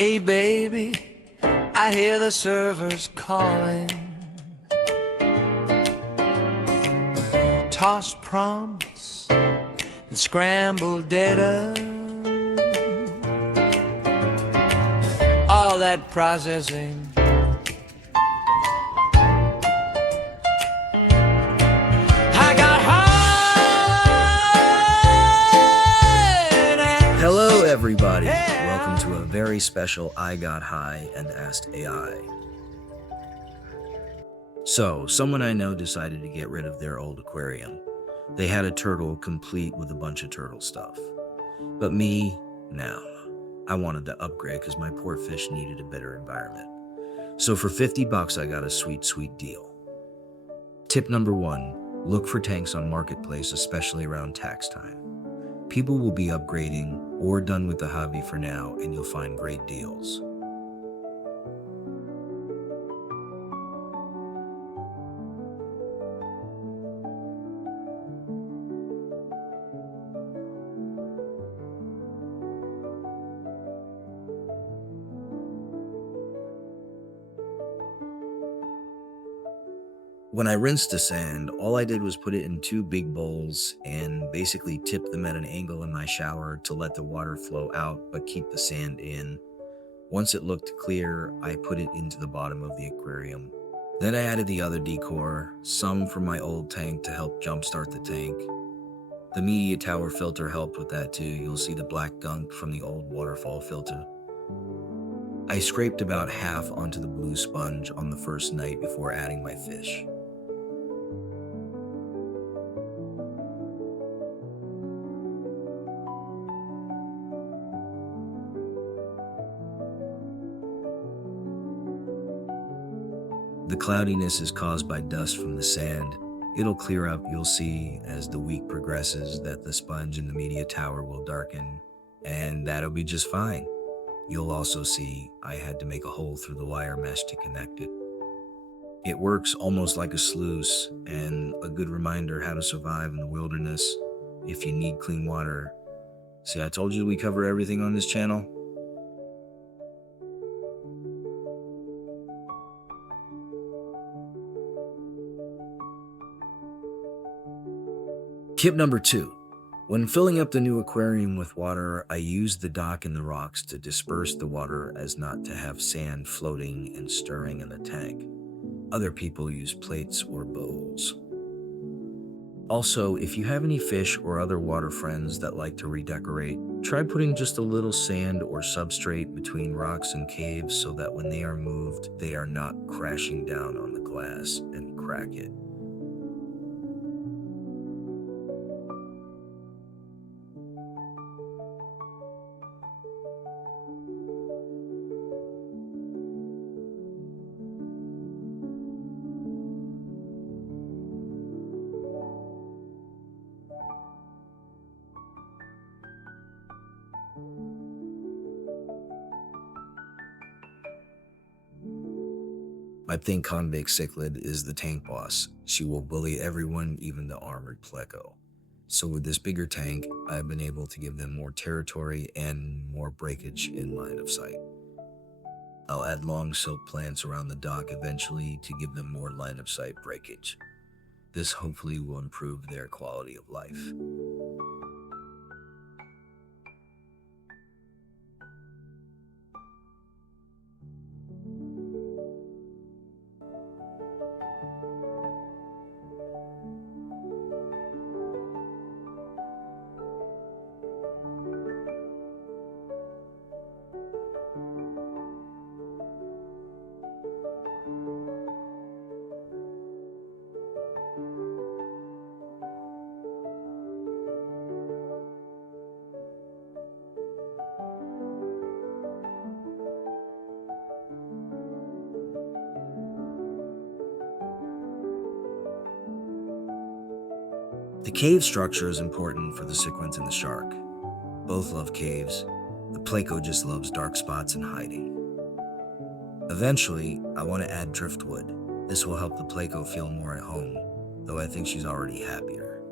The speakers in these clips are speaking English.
Hey baby, I hear the servers calling. Tossed prompts and scrambled data. All that processing. I got high. Hello everybody, welcome to a very special I Got High and Asked AI. So, someone I know decided to get rid of their old aquarium. They had a turtle complete with a bunch of turtle stuff. But me, no. I wanted to upgrade because my poor fish needed a better environment. So for $50 I got a sweet deal. Tip number 1, look for tanks on Marketplace, especially around tax time. People will be upgrading or done with the hobby for now, and you'll find great deals. When I rinsed the sand, all I did was put it in 2 big bowls and basically tip them at an angle in my shower to let the water flow out but keep the sand in. Once it looked clear, I put it into the bottom of the aquarium. Then I added the other decor, some from my old tank to help jumpstart the tank. The media tower filter helped with that too. You'll see the black gunk from the old waterfall filter. I scraped about half onto the blue sponge on the first night before adding my fish. The cloudiness is caused by dust from the sand. It'll clear up, you'll see, as the week progresses that the sponge in the media tower will darken, and that'll be just fine. You'll also see I had to make a hole through the wire mesh to connect it. It works almost like a sluice, and a good reminder how to survive in the wilderness if you need clean water. See, I told you we cover everything on this channel. Tip number 2. When filling up the new aquarium with water, I used the dock and the rocks to disperse the water as not to have sand floating and stirring in the tank. Other people use plates or bowls. Also, if you have any fish or other water friends that like to redecorate, try putting just a little sand or substrate between rocks and caves so that when they are moved, they are not crashing down on the glass and crack it. My pink convict cichlid is the tank boss. She will bully everyone, even the armored pleco. So with this bigger tank, I've been able to give them more territory and more breakage in line of sight. I'll add long silk plants around the dock eventually to give them more line of sight breakage. This hopefully will improve their quality of life. The cave structure is important for the cichlids and the shark. Both love caves. The pleco just loves dark spots and hiding. Eventually, I want to add driftwood. This will help the pleco feel more at home, though I think she's already happier.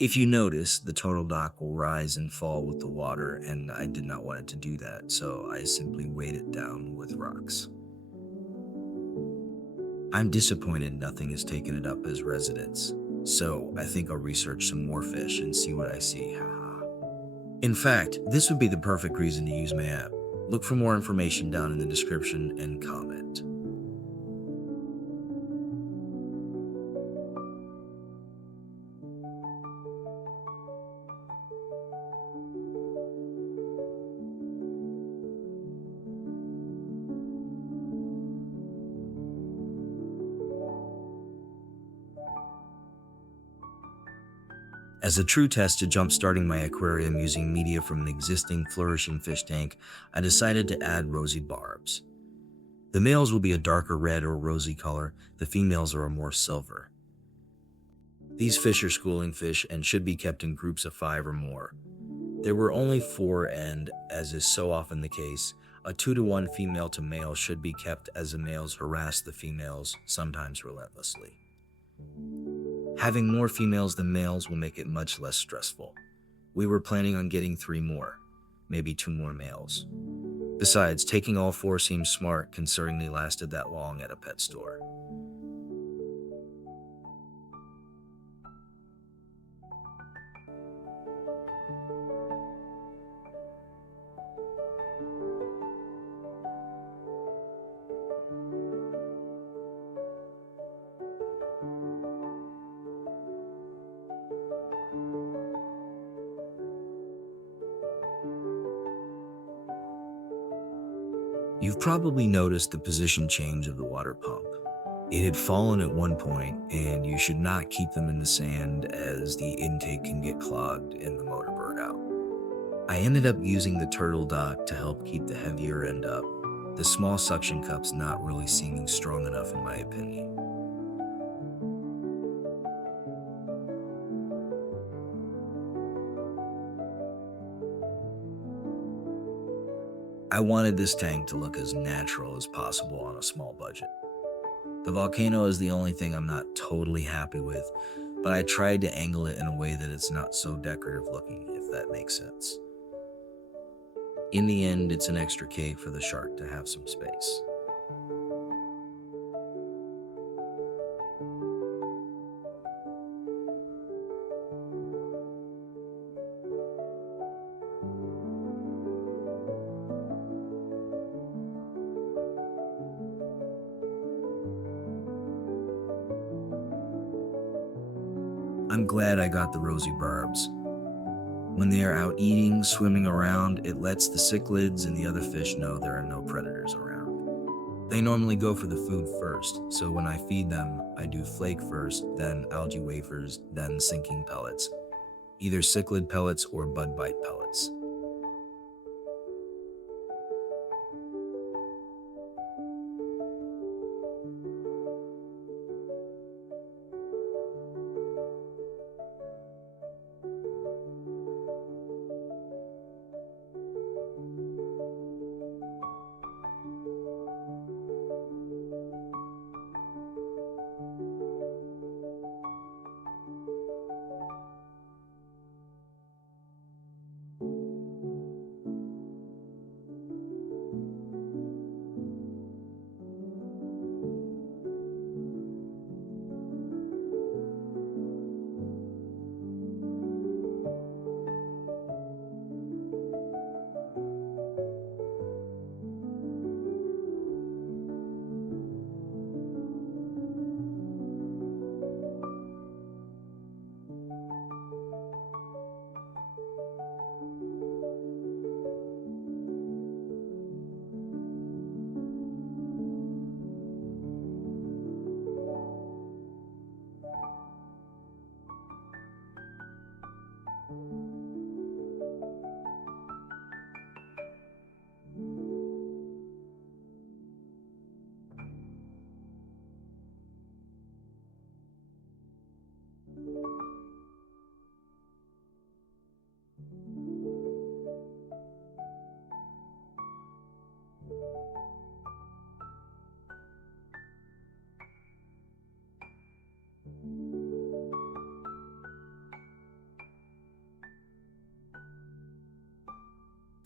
If you notice, the turtle dock will rise and fall with the water, and I did not want it to do that, so I simply weighed it down with rocks. I'm disappointed nothing has taken it up as residence, so I think I'll research some more fish and see what I see, haha. In fact, this would be the perfect reason to use my app. Look for more information down in the description and comment. As a true test to jumpstarting my aquarium using media from an existing flourishing fish tank, I decided to add Rosy Barbs. The males will be a darker red or rosy color, the females are a more silver. These fish are schooling fish and should be kept in groups of 5 or more. There were only 4 and, as is so often the case, a 2-to-1 female to male should be kept as the males harass the females, sometimes relentlessly. Having more females than males will make it much less stressful. We were planning on getting 3 more, maybe 2 more males. Besides, taking all 4 seems smart considering they lasted that long at a pet store. You've probably noticed the position change of the water pump. It had fallen at one point, and you should not keep them in the sand as the intake can get clogged and the motor burn out. I ended up using the turtle dock to help keep the heavier end up, the small suction cups not really seeming strong enough in my opinion. I wanted this tank to look as natural as possible on a small budget. The volcano is the only thing I'm not totally happy with, but I tried to angle it in a way that it's not so decorative looking, if that makes sense. In the end, it's an extra cave for the shark to have some space. I'm glad I got the Rosy Barbs. When they are out eating, swimming around, it lets the cichlids and the other fish know there are no predators around. They normally go for the food first, so when I feed them, I do flake first, then algae wafers, then sinking pellets. Either cichlid pellets or bud bite pellets.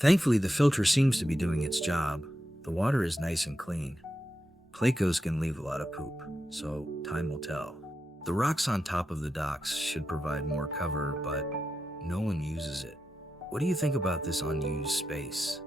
Thankfully, the filter seems to be doing its job. The water is nice and clean. Plecos can leave a lot of poop, so time will tell. The rocks on top of the docks should provide more cover, but no one uses it. What do you think about this unused space?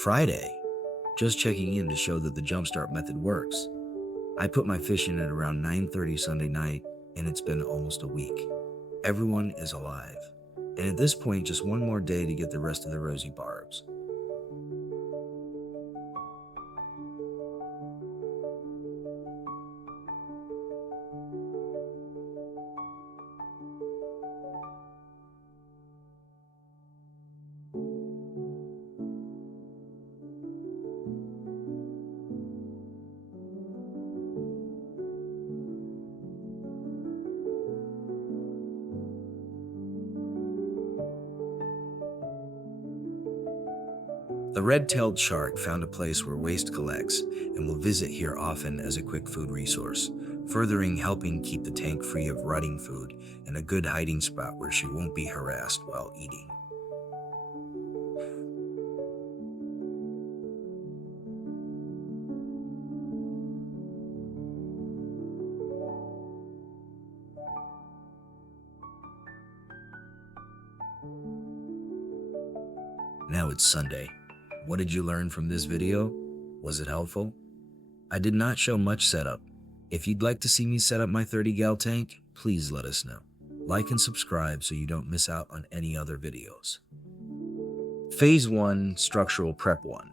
Friday. Just checking in to show that the Jumpstart method works. I put my fish in at around 9:30 Sunday night, and it's been almost a week. Everyone is alive. And at this point, just one more day to get the rest of the Rosy Barbs. The red-tailed shark found a place where waste collects and will visit here often as a quick food resource, furthering helping keep the tank free of rotting food and a good hiding spot where she won't be harassed while eating. Now it's Sunday. What did you learn from this video? Was it helpful? I did not show much setup. If you'd like to see me set up my 30-gal tank, please let us know. Like and subscribe so you don't miss out on any other videos. Phase 1, Structural Prep 1.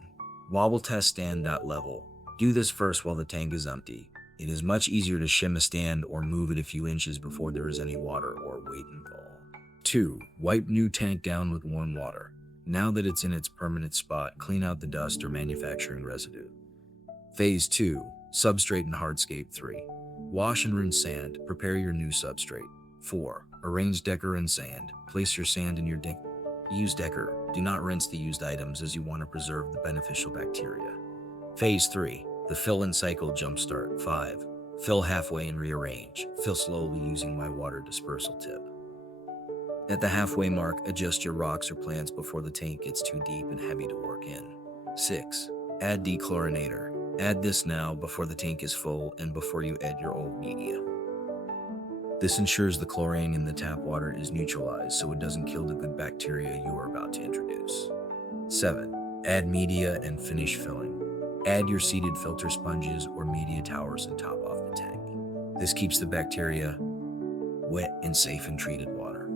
Wobble test stand level. Do this first while the tank is empty. It is much easier to shim a stand or move it a few inches before there is any water or weight involved. 2. Wipe new tank down with warm water. Now that it's in its permanent spot, clean out the dust or manufacturing residue. Phase 2, Substrate and Hardscape 3. Wash and rinse sand. Prepare your new substrate. 4. Arrange decker and sand. Place your sand in your Use decker. Do not rinse the used items as you want to preserve the beneficial bacteria. Phase 3, the Fill and Cycle Jumpstart. 5. Fill halfway and rearrange. Fill slowly using my water dispersal tip. At the halfway mark, adjust your rocks or plants before the tank gets too deep and heavy to work in. 6. Add dechlorinator. Add this now before the tank is full and before you add your old media. This ensures the chlorine in the tap water is neutralized so it doesn't kill the good bacteria you are about to introduce. 7. Add media and finish filling. Add your seeded filter sponges or media towers and top off the tank. This keeps the bacteria wet and safe in treated water.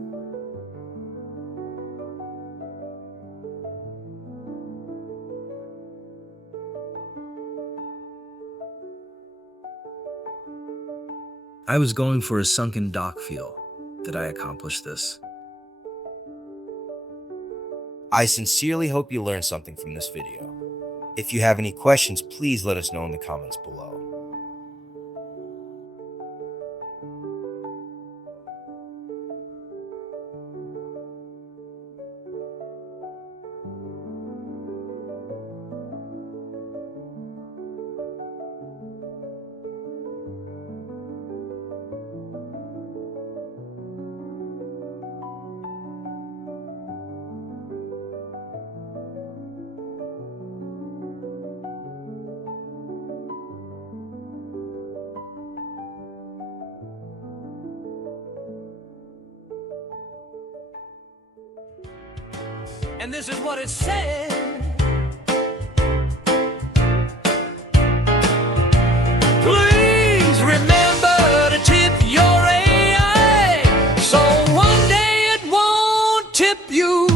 I was going for a sunken dock feel. Did I accomplish this? I sincerely hope you learned something from this video. If you have any questions, please let us know in the comments below. And this is what it said. Please remember to tip your AI, so one day it won't tip you.